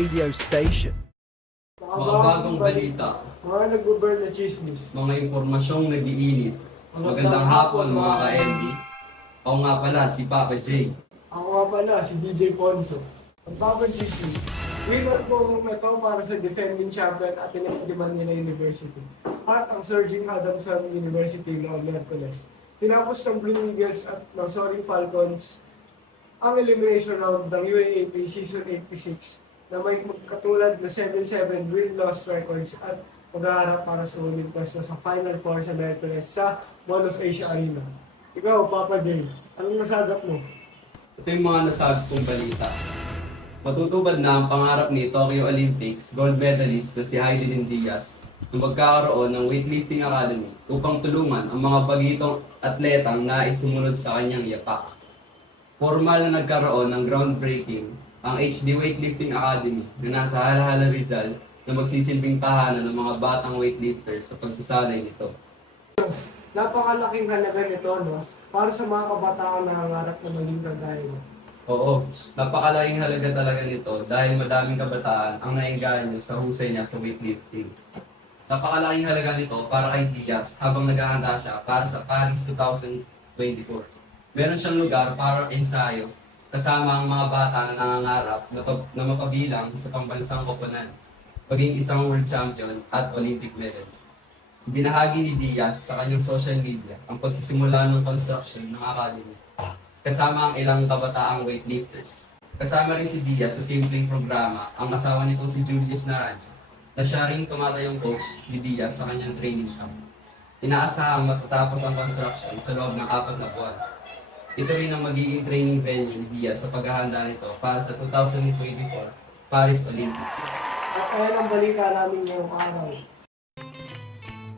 radio station. Mga bagong balita, mga nag-burn na chismis. mga impormasyong nag-iinit. Magandang hapon mga ka-MB. Ako nga pala si Papa J. Ako nga pala, si DJ Ponzo. Ang bagong chismis. Winner po na to para sa defending champion at de Manila University. At ang surging Adamson University noong Merkules. Tinapos ng Blue Eagles at ng Soaring Falcons ang elimination round ng UAAP Season 86 na may katulad na 7-7 win-loss records at maghaharap para sa winning quest na sa Final Four sa Merkules sa Mall of Asia Arena. Ikaw, Papa J, anong nasagap mo? Ito yung mga nasagap kong balita. Matutubad na ang pangarap ni Tokyo Olympics gold medalist na si Heidelin Diaz na magkakaroon ng weightlifting academy upang tulungan ang mga bagitong atletang nais sumunod sa kanyang yapak. Formal na nagkaroon ng groundbreaking ang HD Weightlifting Academy na nasa Halahala Rizal na magsisilbing tahanan ng mga batang weightlifters sa pagsasanay nito. Napakalaking halaga nito, no? Para sa mga kabataan na nangangarap na maging kagaya mo. Oo, napakalaking halaga talaga nito dahil madaming kabataan ang naengganyo sa husay niya sa weightlifting. Napakalaking halaga nito para kay Diaz habang naghahanda siya para sa Paris 2024. Meron siyang lugar para ensayo kasama ang mga bata na nangangarap na mapabilang sa pambansang koponan, maging isang world champion at Olympic medalist. Binahagi ni Diaz sa kanyang social media ang pagsisimula ng construction ng academy, kasama ang ilang kabataang weightlifters. Kasama rin si Diaz sa simpleng programa ang asawa nitong si Julius Naranjo, na siya rin tumatayong coach ni Diaz sa kanyang training camp. Inaasahang matatapos ang construction sa loob ng 4 na buwan. Ito rin ang magiging training venue ni Diaz sa paghahanda nito para sa 2024 Paris Olympics. At ayan ang balita namin ngayong araw.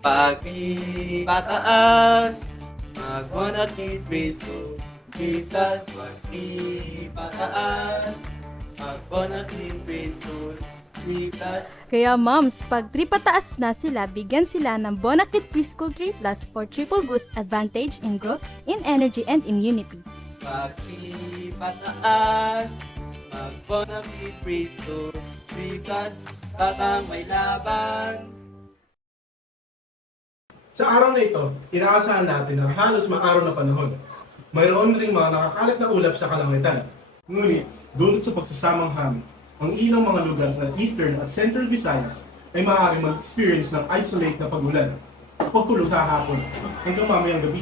Pagpipataas, mag-1 preschool, Pitas, pagpipataas, mag-1 preschool, Pitas. Kaya moms, pag 3 pataas na sila, bigyan sila ng Bonakit Preschool 3 Plus for triple boost advantage in growth, in energy, and immunity. Pagpipataas, mag-1 preschool, Pitas, batang may laban. Sa araw na ito, inaasahan natin ang halos maaraw na panahon. Mayroon ring mga nakakalat na ulap sa kalangitan. Ngunit, dulot sa pagsasamang hangin, ang ilang mga lugar sa Eastern at Central Visayas ay maaaring mag-experience ng isolate na pagulan o pagkulo sa hapon hanggang mamayang gabi.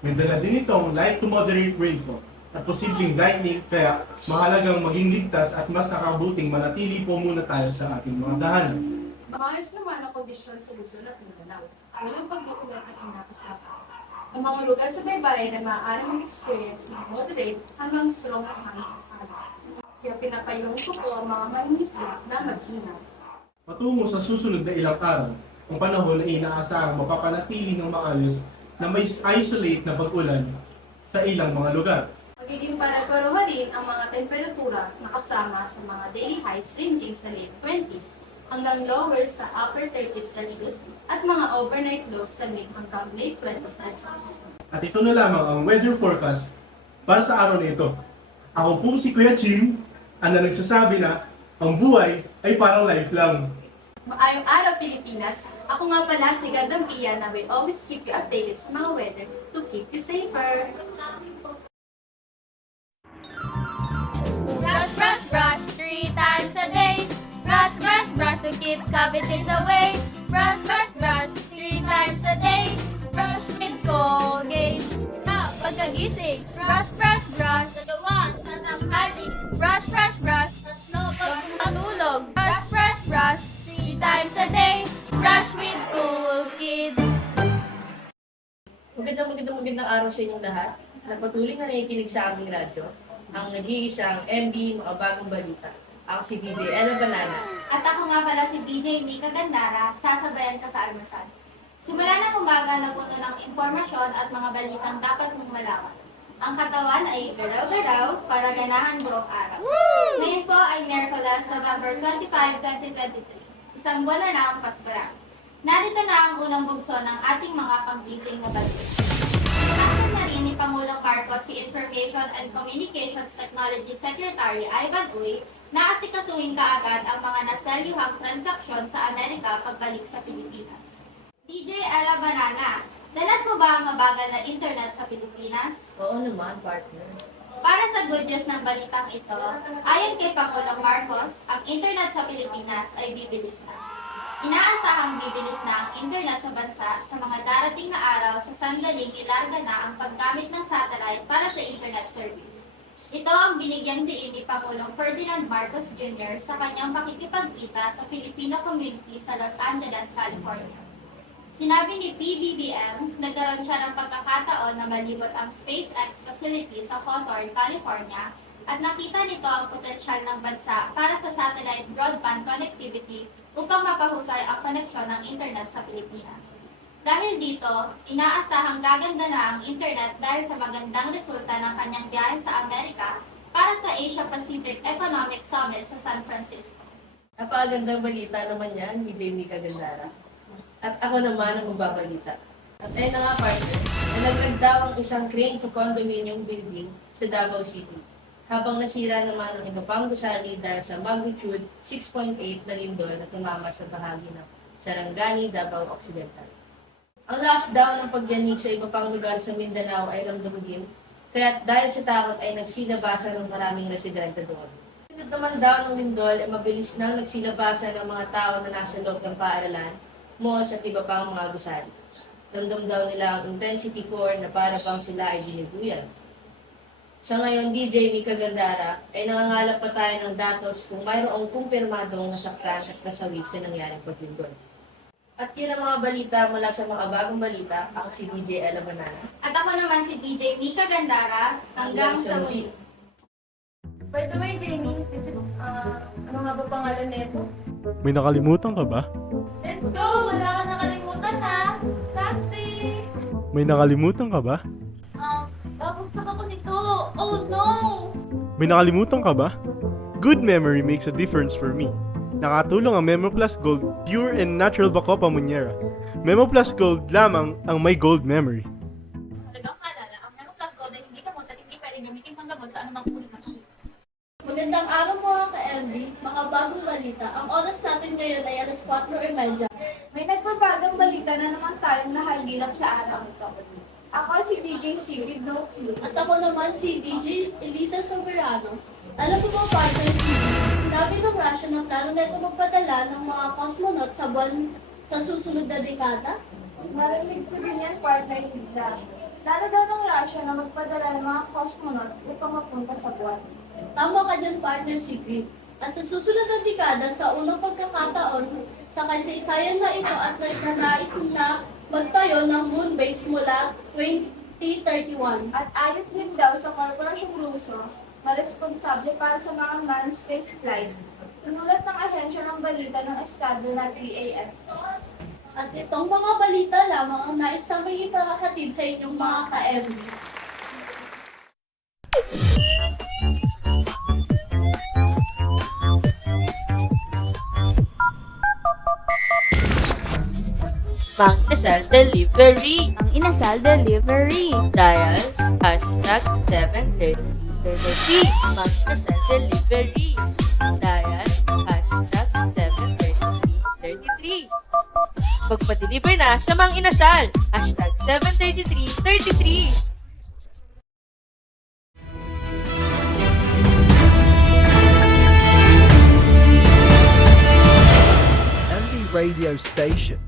May dala din itong light to moderate rainfall at posibleng lightning, kaya mahalagang maging ligtas at mas nakabuting manatili po muna tayo sa ating mga dahanan. Maayos naman ang kondisyon sa Luzon at Mindanao. Walang pag-uulan at inakasama. Ang mga lugar sa baybayin ay maaaring mag-experience ng moderate hanggang strong at hanggang agad. Kaya pinapayong ko po ang mga mangingisda na mag-ingat. Patungo sa susunod na ilang araw, ang panahon ay inaasahang mapapanatili ng maayos na may isolate na pag-ulan sa ilang mga lugar. Magiging pare-pareho din ang mga temperatura na kasama sa mga daily highs ranging sa late 20s hanggang lower sa upper 30s Celsius at mga overnight lows sa mid hanggang late 20s Celsius. At ito na lamang ang weather forecast para sa araw na ito. Ako po si Kuya Chim, ang nagsasabi na ang buhay ay parang life lang. Maayong araw Pilipinas! Ako nga pala si Gardang Pia na will always keep you updated sa mga weather to keep you safer. Brush, brush, brush 3 times a day. Brush, brush, brush to keep cavities away. Brush, brush, brush 3 times a day. Brush with Colgate. Now, pagkagising, brush, brush, brush. Dalawa, sa tanghali. Brush, brush, brush. Tatlo, pag matulog. Brush, brush, brush 3 times a day. Brush with Colgate. Magandang araw sa inyong lahat. Na patuloy na nakikinig sa aming radyo. Ang nag-iisang MB Mga Bagong Balita. Ako si DJ Ella Banana. At ako nga pala si DJ Mika Gandara, sasabayan ka sa almusal. Simula ng umaga na puno ng impormasyon at mga balitang dapat mong malaman. Ang katawan ay galaw-galaw para ganahan buong araw. Ngayon po ay Miyerkules, November 25, 2023. Isang buwan na ang Pasko. Narito na ang unang bugso ng ating mga paggising na balita. Inaaksyon na rin ni Pangulong Marcos si Information and Communications Technology Secretary Ivan Uy naasikasuhin kaagad ang mga naselyuhang transaksyon sa Amerika pagbalik sa Pilipinas. DJ Ella Banana, danas mo ba ang mabagal na internet sa Pilipinas? Oo naman, partner. Para sa good news ng balitang ito, ayon kay Pangulong Marcos, ang internet sa Pilipinas ay bibilis na. Inaasahang bibilis na ang internet sa bansa sa mga darating na araw sa sandaling ilarga na ang paggamit ng satellite para sa internet service. Ito ang binigyang diin ni Pangulong Ferdinand Marcos Jr. sa kanyang pakikipagkita sa Filipino community sa Los Angeles, California. Sinabi ni PBBM, nagkaroon siya ng pagkakataon na malibot ang SpaceX facility sa Hawthorne, California, at nakita nito ang potensyal ng bansa para sa satellite broadband connectivity upang mapahusay ang koneksyon ng internet sa Pilipinas. Dahil dito, inaasahang gaganda na ang internet dahil sa magandang resulta ng kanyang biyahe sa Amerika para sa Asia-Pacific Economic Summit sa San Francisco. Napakagandang balita naman yan, ni Jamie Cagandara. At ako naman ang magbabalita. At ayun na nga, partner, nalaglag daw ang isang crane sa condominium building sa Davao City, habang nasira naman ang iba pang gusali dahil sa magnitude 6.8 na lindol na tumama sa bahagi ng Sarangani, Davao Occidental. Ang lakas daw ng pagyanig sa iba pang lugar sa Mindanao ay ramdam din, kaya dahil sa takot ay nagsilabasa ng maraming residente doon. Sunod naman daw ng lindol ay mabilis nang nagsilabasa ng mga tao na nasa loob ng paaralan, malls at iba pang mga gusali. Ramdam daw nila ang intensity 4 na para pang sila ay dinibuyan. Sa ngayon, DJ Mika Gandara, ay nangangalap pa tayo ng datos kung mayroong kumpirmadong nasaktan at nasawi sa nangyaring paglindol. At yun ang mga balita mula sa mga bagong balita. Ako si DJ Ella Banana. At ako naman si DJ Mika Gandara, hanggang sa muli. By the way, Jamie, this is, ano nga ba pangalan nito? May nakalimutan ka ba? Let's go! Wala ka nakalimutan ha! Taxi! May nakalimutan ka ba? Babagsak ako nito! Oh no! May nakalimutan ka ba? Good memory makes a difference for me. Nakatulong ang Memo Plus Gold Pure and Natural Bacopa Monnieri. Memo Plus Gold lamang ang may gold memory. Talagang maalala, ang Memo Plus Gold ay hindi gamot at hindi pwedeng gamitin panggamot sa anumang uri ng sakit. Magandang araw mga ka-MB, mga bagong balita. Ang oras natin ngayon ay alas 4:30. May nagbabagang balita na naman tayong nahagilap sa araw ito. Ako si DJ Siri Doki. At ako naman si DJ Elisa Soberano. Alam mo ba, partner si sinabi ng Russia na plano nito magpadala ng mga cosmonaut sa buwan sa susunod na dekada? Marinig ko din yan, partner Hilda. Plano daw ng Russia na magpadala ng mga cosmonaut upang mapunta sa buwan. Tama ka dyan, partner Sigrid. At sa susunod na dekada, sa unang pagkakataon, sa kasaysayan na ito at nagnanais na magtayo ng moon base mula 2031. At ayon din daw sa Corporation Russo, na responsable para sa mga manned space flight. Inulat ng ahensya ng balita ng estado na PAS. At itong mga balita lamang ang nais namin ipahatid sa inyong mga ka-MB. Mang Inasal Delivery. Ang Inasal Delivery. Dial #73033. Mang Inasal Delivery. Dial #73033. Magpa-deliver na sa Mang Inasal. #73333. MB radio station